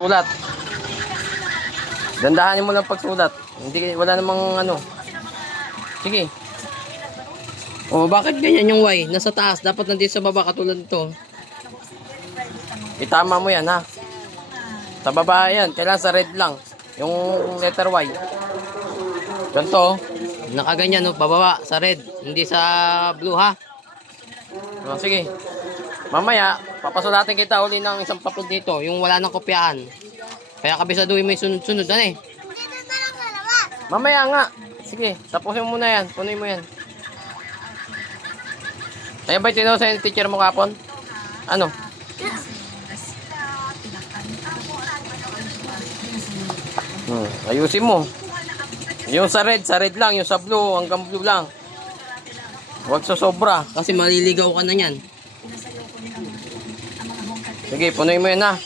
Sulat. Dandahanin mo lang pagsulat. Hindi, wala namang ano. Sige. Oh, bakit ganyan yung Y? Nasa taas, dapat nandito sa baba katulad nito. Itama mo yan, ha. Sa baba yan, kailangan sa red lang. Yung letter Y. Ganito, nakaganyan, no, bababa sa red, hindi sa blue, ha. Oh, sige. Mamaya, papasulatin kita uli ng isang papel dito, yung wala nang kopyahan. Kaya kabisaduhin mo yung sunod-sunod, ano eh. Mamaya nga. Sige, tapusin mo muna yan. Punuin mo yan. Kaya ba tinawag sa teacher mo kapon? Ano? Ayusin mo. Yung sa red lang. Yung sa blue, hanggang blue lang. Huwag sa sobra. Kasi maliligaw ka na yan. Sige, punuin mo yan, ha.